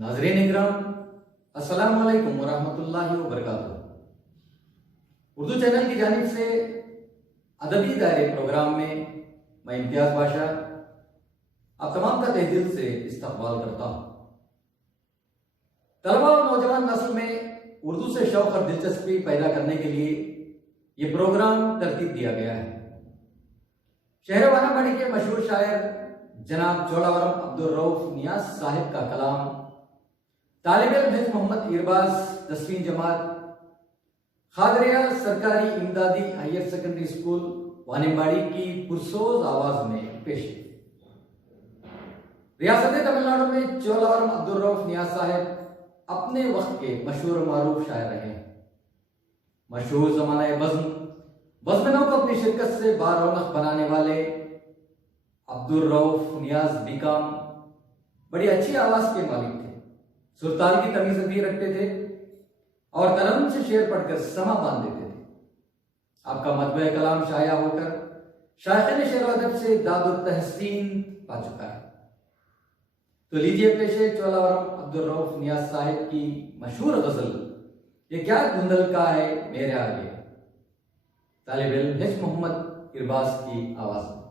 नाज़रीन इकराम, अस्सलाम वालेकुम वरहमतुल्लाहि वबरकातुहू। उर्दू चैनल की जानिब से अदबी दायरे प्रोग्राम में मैं इम्तियाज़ बाशा आप तमाम का तहे दिल से इस्तकबाल करता हूँ। तलबा और नौजवान नस्ल में उर्दू से शौक़ और दिलचस्पी पैदा करने के लिए ये प्रोग्राम तरतीब दिया गया है। शहर वानाबाड़ी के मशहूर शायर जनाब चोलावरम अब्दुल रऊफ नियाज साहिब का कलाम तालिब इल्म हिज मोहम्मद इरबाज 10वीं जमात खादरिया सरकारी इमदादी हायर सेकेंडरी स्कूल वानीबाड़ी की पुरसोज आवाज में पेश है। रियासत तमिलनाडु में चोलावरम अब्दुल रऊफ नियाज साहिब अपने वक्त के मशहूर मारूफ शायर रहे हैं। मशहूर ज़माना बज़्म को अपनी शिरकत से बारौनक बनाने वाले अब्दुल रऊफ नियाज बीकाम बड़ी अच्छी आवाज के मालिक थे। सुरताल की तमीज भी रखते थे और तनम से शेर पढ़कर समा बांध देते थे। आपका मतबे कलाम शाया होकर शायखीन शेर अदब से दादुल तहसीन पा चुका है। तो लीजिए पेशे चोलावरम अब्दुल रऊफ नियाज साहिब की मशहूर गजल ये क्या धुंधल का है मेरे आगे, तालिब इल्म हिज मोहम्मद इरबाज की आवाज में।